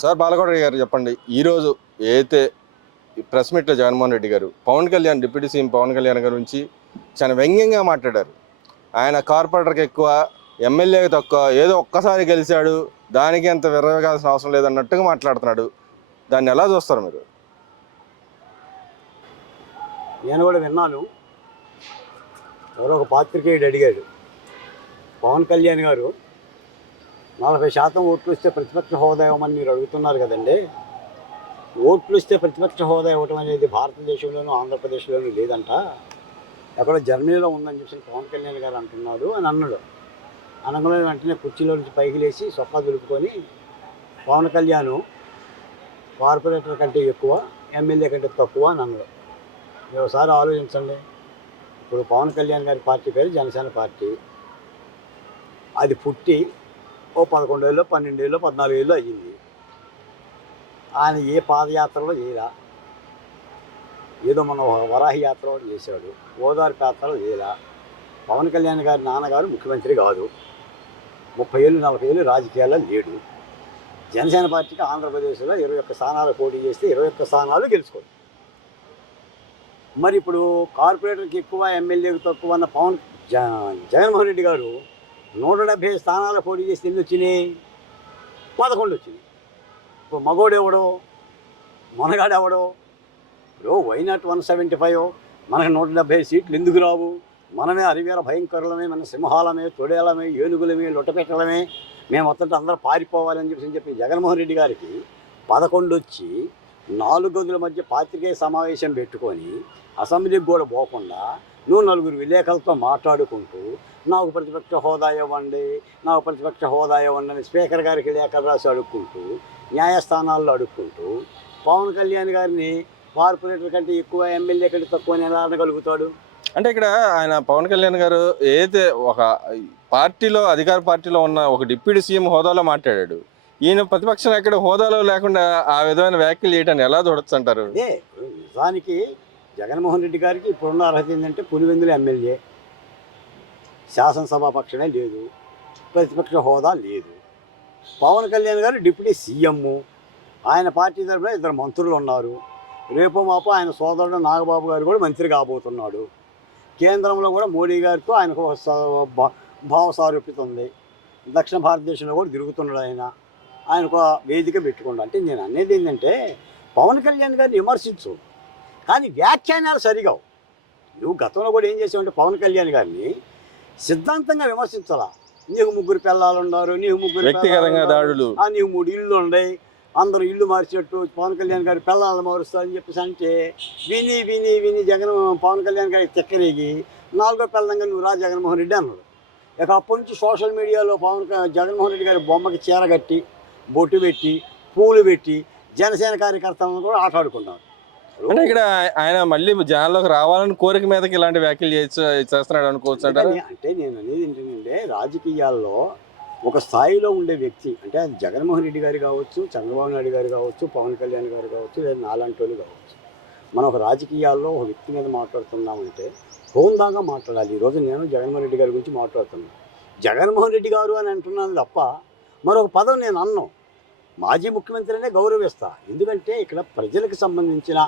Sir బాలకోట గారు చెప్పండి, ఈరోజు ఏదైతే ప్రెస్ మీట్లో జగన్మోహన్ రెడ్డి గారు పవన్ కళ్యాణ్ డిప్యూటీ సీఎం పవన్ కళ్యాణ్ గారి గురించి చాలా వ్యంగ్యంగా మాట్లాడారు. ఆయన కార్పొరేటర్కి ఎక్కువ, ఎమ్మెల్యేకి తక్కువ, ఏదో ఒక్కసారి గెలిచాడు, దానికి అంత విరవగాల్సిన అవసరం లేదన్నట్టుగా మాట్లాడుతున్నాడు. దాన్ని ఎలా చూస్తారు మీరు? నేను కూడా విన్నాను. ఎవరో ఒక పాత్రికేయుడు అడిగాడు, పవన్ కళ్యాణ్ గారు 40% ఓట్లు వస్తే ప్రతిపక్ష హోదా ఇవ్వమని మీరు అడుగుతున్నారు కదండి. ఓట్లు వస్తే ప్రతిపక్ష హోదా ఇవ్వటం అనేది భారతదేశంలోనూ ఆంధ్రప్రదేశ్లోనూ లేదంట, ఎక్కడో జర్మనీలో ఉందని చెప్పి పవన్ కళ్యాణ్ గారు అంటున్నారు అని అన్నాడు. అనగానే వెంటనే కుర్చీలో నుంచి పైకి లేచి సొక్కా దులుపుకొని, పవన్ కళ్యాణ్ కార్పొరేటర్ కంటే ఎక్కువ, ఎమ్మెల్యే కంటే తక్కువ అని అన్నాడు. మీరు ఒకసారి ఆలోచించండి. ఇప్పుడు పవన్ కళ్యాణ్ గారి పార్టీ పేరు జనసేన పార్టీ. అది పుట్టి ఓ 11 ఏళ్ళు, 12 ఏళ్ళు, 14 ఏళ్ళు అయ్యింది. ఆయన ఏ పాదయాత్రలో చేయరా, ఏదో మన వరాహి యాత్ర చేశాడు, ఓదార్పు యాత్రలో చేయరా. పవన్ కళ్యాణ్ గారి నాన్నగారు ముఖ్యమంత్రి కాదు, 30 ఏళ్ళు 40 ఏళ్ళు రాజకీయాల్లో లేడు. జనసేన పార్టీకి ఆంధ్రప్రదేశ్లో 21 స్థానాలు పోటీ చేస్తే 21 స్థానాలు గెలుచుకోడు. మరి ఇప్పుడు కార్పొరేటర్కి ఎక్కువ, ఎమ్మెల్యేకి తక్కువ అన్న జగన్మోహన్ రెడ్డి గారు 170 స్థానాలు పోటీ చేసి ఎన్ని వచ్చినాయి? 11 వచ్చినాయి. ఇప్పుడు మగోడెవడో, మనగాడెవడో? ఇప్పుడు వైనాట్ 175, మనకు 170 సీట్లు ఎందుకు రావు? మనమే అరివీర భయంకరులమే, మన సింహాలమే, తొడేలమే, ఏనుగులమే, లొట్టపెట్టలమే, మేము మొత్తం అందరూ పారిపోవాలని చెప్పి జగన్మోహన్ రెడ్డి గారికి 11 వచ్చి 4 గదుల మధ్య పాత్రికేయ సమావేశం పెట్టుకొని అసెంబ్లీకి కూడా పోకుండా నువ్వు 4 విలేకరులతో మాట్లాడుకుంటూ నాకు ప్రతిపక్ష హోదా ఇవ్వండి, నాకు ప్రతిపక్ష హోదా ఇవ్వండి అని స్పీకర్ గారికి లేఖలు రాసి అడుక్కుంటూ, న్యాయస్థానాల్లో అడుక్కుంటూ పవన్ కళ్యాణ్ గారిని కార్పొరేటర్ కంటే ఎక్కువ, ఎమ్మెల్యే కంటే తక్కువ ఎలా అనగలుగుతాడు? అంటే ఇక్కడ ఆయన పవన్ కళ్యాణ్ గారు ఏదైతే ఒక పార్టీలో, అధికార పార్టీలో ఉన్న ఒక డిప్యూటీ సీఎం హోదాలో మాట్లాడాడు. ఈయన ప్రతిపక్ష నాయకుడు హోదాలో లేకుండా ఆ విధమైన వ్యాఖ్యలు చేయడాన్ని ఎలా చూడొచ్చు అంటారు? అదే నిజానికి జగన్మోహన్ రెడ్డి గారికి ఇప్పుడున్న అర్హత ఏంటంటే పులివెందుల ఎమ్మెల్యే, శాసనసభాపక్షమే లేదు, ప్రతిపక్ష హోదా లేదు. పవన్ కళ్యాణ్ గారు డిప్యూటీ సీఎం, ఆయన పార్టీ తరఫున 2 మంత్రులు ఉన్నారు. రేపు మాపు ఆయన సోదరుడు నాగబాబు గారు కూడా మంత్రి కాబోతున్నాడు. కేంద్రంలో కూడా మోడీ గారితో ఆయనకు భావ సారూప్యత ఉంది. దక్షిణ భారతదేశంలో కూడా తిరుగుతున్నాడు ఆయనకు వేదిక పెట్టుకున్నాడు. అంటే నేను అనేది ఏంటంటే, పవన్ కళ్యాణ్ గారిని విమర్శించు, కానీ వ్యాఖ్యానాలు సరిగావు. నువ్వు గతంలో కూడా ఏం చేసావంటే పవన్ కళ్యాణ్ గారిని సిద్ధాంతంగా విమర్శించాలా. నీకు 3 పిల్లలు ఉన్నారు, నీకు 3 వ్యక్తిగతంగా దాడులు, నీకు 3 ఇళ్ళు ఉన్నాయి, అందరూ ఇల్లు మార్చినట్టు పవన్ కళ్యాణ్ గారి పిల్లలు మారుస్తారని చెప్పేసి అంటే విని విని విని పవన్ కళ్యాణ్ గారికి తెక్కరేగి 4వ పిల్లంగా నువ్వు రా జగన్మోహన్ రెడ్డి అన్నాడు. ఇక అప్పటి నుంచి సోషల్ మీడియాలో జగన్మోహన్ రెడ్డి గారి బొమ్మకి చీర కట్టి, బొట్టు పెట్టి, పూలు పెట్టి జనసేన కార్యకర్తలను కూడా ఆటాడుకున్నారు. అంటే ఇక్కడ ఆయన మళ్ళీ జనాల్లోకి రావాలని కోరిక మీదకి ఇలాంటి వ్యాఖ్యలు చేస్తున్నాడు అనుకోవచ్చు అంటారు. అంటే నేను అనేది ఏంటంటే, రాజకీయాల్లో ఒక స్థాయిలో ఉండే వ్యక్తి, అంటే అది జగన్మోహన్ రెడ్డి గారు కావచ్చు, చంద్రబాబు నాయుడు గారు కావచ్చు, పవన్ కళ్యాణ్ గారు కావచ్చు, లేదా నాలాంటి వాళ్ళు కావచ్చు, మనం ఒక రాజకీయాల్లో ఒక వ్యక్తి మీద మాట్లాడుతున్నామంటే హోందాగా మాట్లాడాలి. ఈరోజు నేను జగన్మోహన్ రెడ్డి గారి గురించి మాట్లాడుతున్నాను, జగన్మోహన్ రెడ్డి గారు అని అంటున్నాను తప్ప మరొక పదం నేను అన్నాను. మాజీ ముఖ్యమంత్రినే గౌరవిస్తా, ఎందుకంటే ఇక్కడ ప్రజలకు సంబంధించిన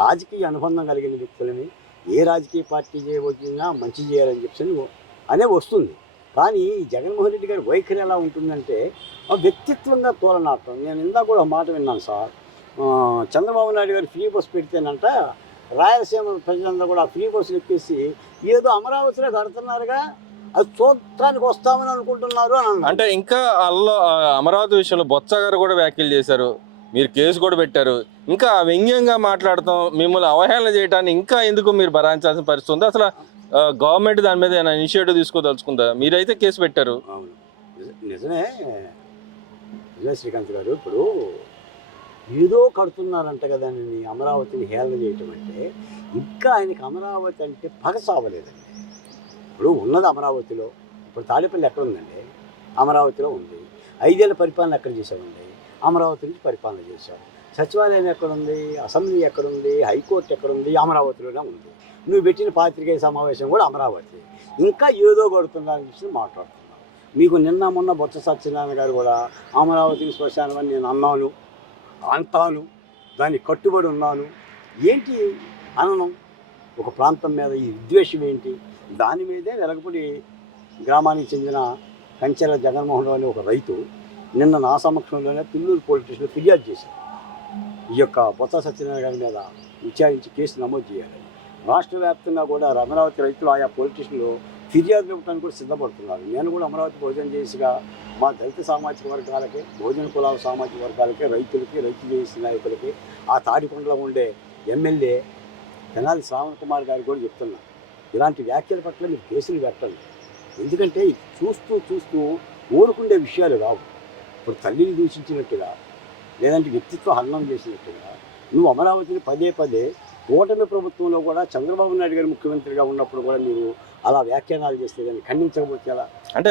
రాజకీయ అనుబంధం కలిగిన వ్యక్తులని ఏ రాజకీయ పార్టీ చేయవచ్చినా మంచి చేయాలని చెప్పి అనే వస్తుంది. కానీ జగన్మోహన్ రెడ్డి గారి వైఖరి ఎలా ఉంటుందంటే వ్యక్తిత్వంగా తోలనాటం. నేను ఇందాక కూడా మాట విన్నాను సార్, చంద్రబాబు నాయుడు గారు ఫ్రీ బస్ పెడితేనంట రాయలసీమ ప్రజలందరూ కూడా ఫ్రీ బస్సులు ఎక్కేసి ఏదో అమరావతిలో కడుతున్నారుగా, అది చూడటానికి వస్తామని అనుకుంటున్నారు అని. అంటే ఇంకా అమరావతి విషయంలో బొత్స గారు కూడా వ్యాఖ్యలు చేశారు, మీరు కేసు కూడా పెట్టారు. ఇంకా వ్యంగ్యంగా మాట్లాడతాం, మిమ్మల్ని అవహేళన చేయడానికి ఇంకా ఎందుకు మీరు భరాయించాల్సిన పరిస్థితి ఉంది? అసలు గవర్నమెంట్ దాని మీద ఇనిషియేటివ్ తీసుకోదలుచుకుందా? మీరైతే కేసు పెట్టారు. నిజమే శ్రీకాంత్ గారు, ఇప్పుడు ఏదో కడుతున్నారంట కదా అమరావతిని హేళన చేయటం అంటే, ఇంకా ఆయనకి అమరావతి అంటే పగ సావలేదండి. ఇప్పుడు ఉన్నది అమరావతిలో, ఇప్పుడు తాడేపల్లి ఎక్కడ ఉందండి? అమరావతిలో ఉంది. 5 ఏళ్ల పరిపాలన ఎక్కడ చేసామండి? అమరావతి నుంచి పరిపాలన చేశాం. సచివాలయం ఎక్కడుంది? అసెంబ్లీ ఎక్కడుంది? హైకోర్టు ఎక్కడుంది? అమరావతిలోనే ఉంది. నువ్వు పెట్టిన పాత్రికేయ సమావేశం కూడా అమరావతి. ఇంకా ఏదో కొడుతున్నారని చెప్పి మాట్లాడుతున్నావు. మీకు నిన్న మొన్న బొత్స సత్యనారాయణ గారు కూడా అమరావతిని శ్మశానం అని నేను అన్నాను, అంటాను, దాన్ని కట్టుబడి ఉన్నాను. ఏంటి అనడం? ఒక ప్రాంతం మీద ఈ విద్వేషం ఏంటి? దాని మీదే వెలగపూడి గ్రామానికి చెందిన కంచెల జగన్మోహన్ రావు అనే ఒక రైతు నిన్న నా సమక్షంలోనే పిల్లూరు పోలీస్ స్టేషన్లో ఫిర్యాదు చేశారు. ఈ యొక్క బొత్స సత్యనారాయణ గారి మీద విచారించి కేసు నమోదు చేయాలి. రాష్ట్ర వ్యాప్తంగా కూడా అమరావతి రైతులు ఆయా పోలీస్ స్టేషన్లో ఫిర్యాదులు ఇవ్వడానికి కూడా సిద్ధపడుతున్నారు. నేను కూడా అమరావతి భోజనం చేసిగా మా దళిత సామాజిక వర్గాలకి, భోజన కులాల సామాజిక వర్గాలకి, రైతులకి, రైతు చేసిన నాయకులకి, ఆ తాడికొండలో ఉండే ఎమ్మెల్యే తెనాలి శ్రావణ్ కుమార్ గారు కూడా చెప్తున్నా, ఇలాంటి వ్యాఖ్యల పట్ల మీరు కేసులు పెట్టండి. ఎందుకంటే ఇది చూస్తూ చూస్తూ ఊరుకుండే విషయాలు రావు. ఇప్పుడు తల్లిని దూషించినట్టుగా, లేదంటే వ్యక్తిత్వ హననం చేసినట్టుగా నువ్వు అమరావతిని పదే పదే కూటమి ప్రభుత్వంలో కూడా చంద్రబాబు నాయుడు గారు ముఖ్యమంత్రిగా ఉన్నప్పుడు కూడా మీరు అలా వ్యాఖ్యానాలు చేస్తే దాన్ని ఖండించకపోతే ఎలా? అంటే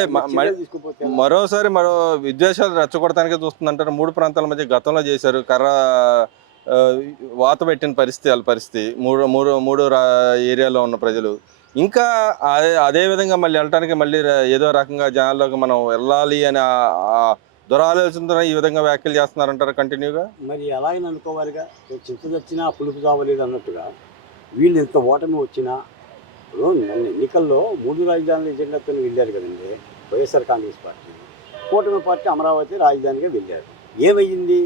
తీసుకుపోతే మరోసారి మరో విద్వేషాలు రెచ్చగొడటానికే చూస్తుందంటారు. 3 ప్రాంతాల మధ్య గతంలో చేశారు, కర్ర వాత పెట్టిన పరిస్థితి మూడు ఏరియాలో ఉన్న ప్రజలు ఇంకా అదే విధంగా మళ్ళీ వెళ్ళటానికి మళ్ళీ ఏదో రకంగా జనాల్లోకి మనం వెళ్ళాలి అని దురాలోచనతో ఈ విధంగా వ్యాఖ్యలు చేస్తున్నారంటారు కంటిన్యూగా. మరి అలాగని అనుకోవాలిగా. చింత చచ్చినా పులుపు చావలేదు అన్నట్టుగా వీళ్ళు ఎంత ఓటమి వచ్చినా, ఇప్పుడు మొన్న ఎన్నికల్లో 3 రాజధానుల ఎజెండాతో వెళ్ళారు కదండి వైఎస్ఆర్ కాంగ్రెస్ పార్టీ. కూటమి పార్టీ అమరావతి రాజధానిగా వెళ్ళారు. ఏమయ్యింది?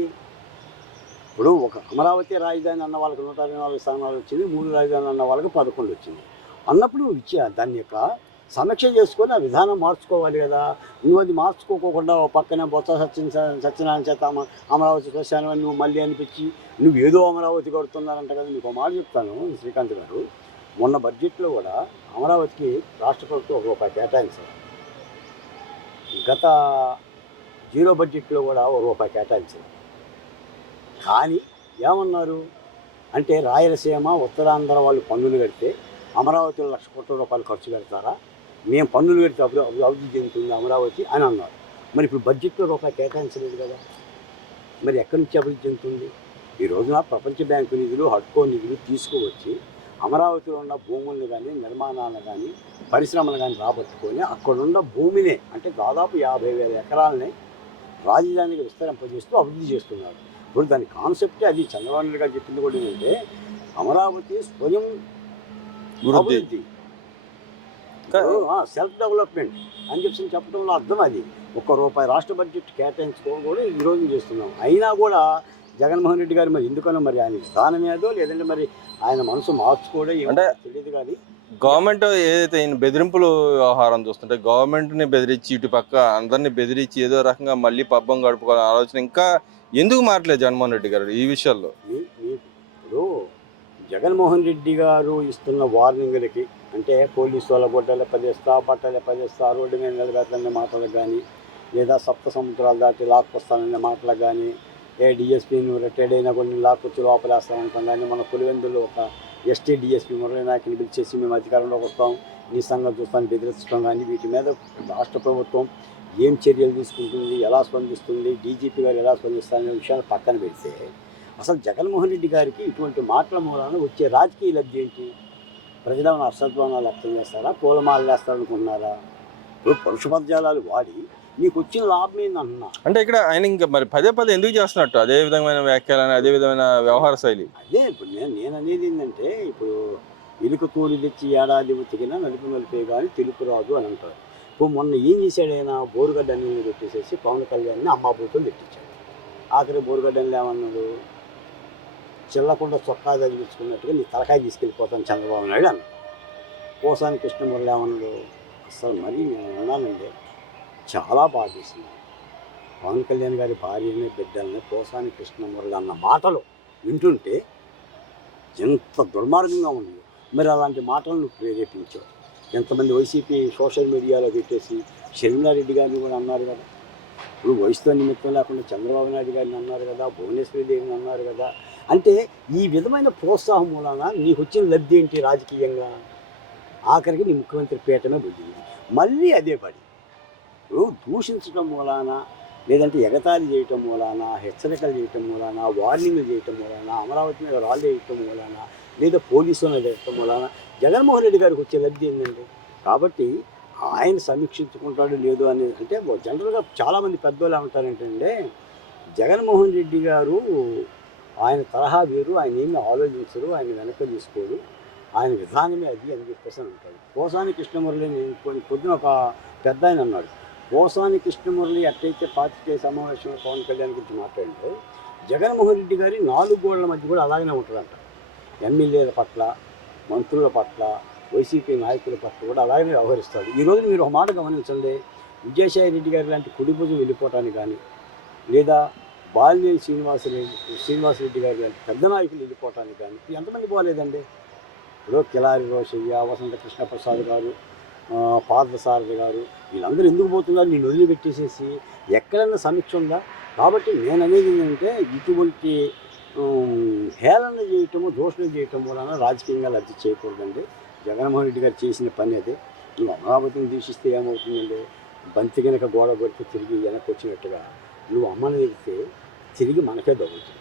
ఇప్పుడు ఒక అమరావతి రాజధాని అన్న వాళ్ళకి 124 స్థానాలు వచ్చింది, 3 రాజధానులు అన్న వాళ్ళకి 11 వచ్చింది అన్నప్పుడు దాన్ని యొక్క సమీక్ష చేసుకొని ఆ విధానం మార్చుకోవాలి కదా. నువ్వు అది మార్చుకోకుండా పక్కనే బొత్స సత్యనారాయణ చేత అమరావతి శ్మశానం అని నువ్వు మళ్ళీ అనిపించి నువ్వు ఏదో అమరావతి కడుతున్నారంట కదా. మీకు మాట చెప్తాను శ్రీకాంత్ గారు, మొన్న బడ్జెట్లో కూడా అమరావతికి రాష్ట్ర ప్రభుత్వం ₹1 కేటాయించారు. గత 0 బడ్జెట్లో కూడా ₹1 కేటాయించారు. కానీ ఏమన్నారు అంటే రాయలసీమ ఉత్తరాంధ్ర వాళ్ళు పన్నులు కడితే అమరావతిలో ₹1,00,000 కోట్ల ఖర్చు పెడతారా, మేము పన్నులు పెడితే అభివృద్ధి చెందుతుంది అమరావతి అని అన్నారు. మరి ఇప్పుడు బడ్జెట్లో ₹1 కేటాయించలేదు కదా, మరి ఎక్కడి నుంచి అభివృద్ధి చెందుతుంది? ఈ రోజున ప్రపంచ బ్యాంకు నిధులు, హడ్కో నిధులు తీసుకువచ్చి అమరావతిలో ఉన్న భూములను కానీ, నిర్మాణాలను కానీ, పరిశ్రమలు కానీ రాబట్టుకొని అక్కడున్న భూమినే అంటే దాదాపు 50,000 ఎకరాలని రాజధానికి విస్తరింపజేస్తూ అభివృద్ధి చేస్తున్నారు. ఇప్పుడు దాని కాన్సెప్టే అది. చంద్రబాబు నాయుడు గారు చెప్పింది కూడా ఏంటంటే అమరావతి స్వయం అభివృద్ధి, సెల్ఫ్ డెవలప్మెంట్ అని చెప్పడంలో అర్థం అది. ₹1 రాష్ట్ర బడ్జెట్ కేటాయించుకోవడం కూడా ఈ రోజు చేస్తున్నాం. అయినా కూడా జగన్మోహన్ రెడ్డి గారు మరి ఎందుకనో మరి ఆయన విధానం ఏదో లేదంటే మరి ఆయన మనసు మార్చుకోవడం ఏమంటే తెలియదు. కానీ గవర్నమెంట్ ఏదైతే ఈయన బెదిరింపులు వ్యవహారం చూస్తుంటే గవర్నమెంట్ని బెదిరించి ఇటు పక్క అందరినీ బెదిరించి ఏదో రకంగా మళ్ళీ పబ్బం గడుపుకోవాలని ఆలోచన ఇంకా ఎందుకు మారలేదు జగన్మోహన్ రెడ్డి గారు ఈ విషయాల్లో? ఇప్పుడు జగన్మోహన్ రెడ్డి గారు ఇస్తున్న వార్నింగ్లకి అంటే పోలీసు వాళ్ళ గొడ్డలు పదేస్తా, బట్టలు పదేస్తా, రోడ్డు మీద నిలబెట్టనే మాటలకు కానీ, లేదా సప్త సముద్రాలు దాటి లాక్కొస్తాననే మాటలకు కానీ, డిఎస్పీని రిటైర్డ్ అయినా కొన్ని లాక్కొచ్చి లోపలేస్తామంటాం కానీ, మన పులివెందులో ఒక ఎస్టీ డిఎస్పీ మురళీ నాయకుని పిలిచేసి మేము అధికారంలోకి వస్తాం, నీ సంగతి చూస్తాను బెదిరించడం కానీ, వీటి మీద రాష్ట్ర ప్రభుత్వం ఏం చర్యలు తీసుకుంటుంది, ఎలా స్పందిస్తుంది, డీజీపీ గారు ఎలా స్పందిస్తారనే విషయాలు పక్కన పెడితే అసలు జగన్మోహన్ రెడ్డి గారికి ఇటువంటి మాటల మూలాన వచ్చే రాజకీయ లబ్ధి ఏంటి? ప్రజలను అసద్భావనాలు వ్యక్తం చేస్తారా, పూలమాలలు వేస్తారనుకుంటున్నారా? ఇప్పుడు పరుషపద్యాలు వాడి నీకు వచ్చిన లాభం ఏందంటున్నా. అంటే ఇక్కడ ఆయన ఇంకా మరి పదే ఎందుకు చేస్తున్నట్టు అదే విధమైన వ్యాఖ్యలని, అదే విధమైన వ్యవహార శైలి? అదే ఇప్పుడు నేను అనేది ఏంటంటే, ఇప్పుడు ఇలుక తూలి తెచ్చి ఏడాది ఉతికినా నలుపు నలిపే కానీ తెలుపు రాదు అని అంటారు. ఇప్పుడు మొన్న ఏం చేశాడు ఆయన? బోరుగడ్డ అన్ని పెట్టేసేసి పవన్ కళ్యాణ్ని అమ్మాబూతులు పెట్టించాడు. ఆఖరి బోరుగడ్డని ఏమన్నాడు? చిల్లకుండా చొక్కా తగిలించుకున్నట్టుగా నీ తలకాయ తీసుకెళ్ళిపోతాను చంద్రబాబు నాయుడు అన్నాడు. పోసాని కృష్ణమురళి ఏమన్నాడు? అసలు మరీ నేను ఉన్నానండి, చాలా బాగా చేసింది పవన్ కళ్యాణ్ గారి భార్యని బిడ్డల్ని పోసాని కృష్ణమురళి అన్న మాటలు వింటుంటే ఎంత దుర్మార్గంగా ఉంది. మరి అలాంటి మాటలను ప్రేరేపించావు. ఎంతమంది వైసీపీ సోషల్ మీడియాలో పెట్టేసి షర్మిలారెడ్డి గారిని కూడా అన్నారు కదా. ఇప్పుడు వయసుతో నిమిత్తం లేకుండా చంద్రబాబు నాయుడు గారిని అన్నారు కదా, భువనేశ్వరిదేవిని అన్నారు కదా. అంటే ఈ విధమైన ప్రోత్సాహం మూలాన నీకు వచ్చిన లబ్ధి ఏంటి రాజకీయంగా? ఆఖరికి నీ ముఖ్యమంత్రి పీఠమే బుద్ధింది. మళ్ళీ అదే పడి ఇప్పుడు దూషించడం మూలాన, లేదంటే ఎగతాళి చేయటం మూలాన, హెచ్చరికలు చేయటం మూలాన, వార్నింగ్లు చేయటం మూలాన, అమరావతి మీద రాళ్ళు వేయటం మూలాన, లేదా పోలీసులను వేయటం మూలాన జగన్మోహన్ రెడ్డి గారికి వచ్చే లబ్ధి ఏంటండి? కాబట్టి ఆయన సమీక్షించుకుంటాడు లేదు అనేది అంటే జనరల్గా చాలామంది పెద్దోళ్ళు ఏమంటారు ఏంటంటే జగన్మోహన్ రెడ్డి గారు ఆయన తరహా వేరు, ఆయన ఏమి ఆలోచించరు, ఆయన వెనక తీసుకోడు, ఆయన విధానమే అది అని చెప్పేసి అని అంటాడు. పోసాని కృష్ణమురళి కొన్ని పొద్దున ఒక పెద్ద ఆయన అన్నాడు, పోసాని కృష్ణమురళి ఎట్టయితే పాత్రికేయ సమావేశంలో పవన్ కళ్యాణ్ గురించి మాట్లాడిందో జగన్మోహన్ రెడ్డి గారి 4 గోళ్ల మధ్య కూడా అలాగనే ఉంటుందంట. ఎమ్మెల్యేల పట్ల, మంత్రుల పట్ల, వైసీపీ నాయకుల పట్ల కూడా అలాగనే వ్యవహరిస్తాడు. ఈరోజు మీరు ఒక మాట గమనించండి, విజయసాయి రెడ్డి గారి లాంటి కుడి భుజం వెళ్ళిపోవటానికి కానీ, లేదా బాలినేని శ్రీనివాసరెడ్డి గారి లాంటి పెద్ద నాయకులు వెళ్ళిపోవటానికి కానీ ఎంతమంది పోలేదండి. ఇప్పుడు కిలారి రోషయ్య, వసంత కృష్ణప్రసాద్ గారు, పార్థసారథి గారు, వీళ్ళందరూ ఎందుకు పోతున్నారు? నేను వదిలిపెట్టేసేసి ఎక్కడైనా సమీక్ష ఉందా? కాబట్టి నేను అనేది ఏంటంటే ఇటువంటి హేళన చేయటము, దూషణ చేయటం వలన రాజకీయంగా లబ్ధి చేయకూడదండి. జగన్మోహన్ రెడ్డి గారు చేసిన పని అదే. నువ్వు అమరావతిని దూషిస్తే ఏమవుతుందండి? బంతి కనుక గోడ కొడితే తిరిగి వెనక్కి వచ్చినట్టుగా నువ్వు అమ్మని వెళ్తే తిరిగి మనకే దొరుకుతుంది.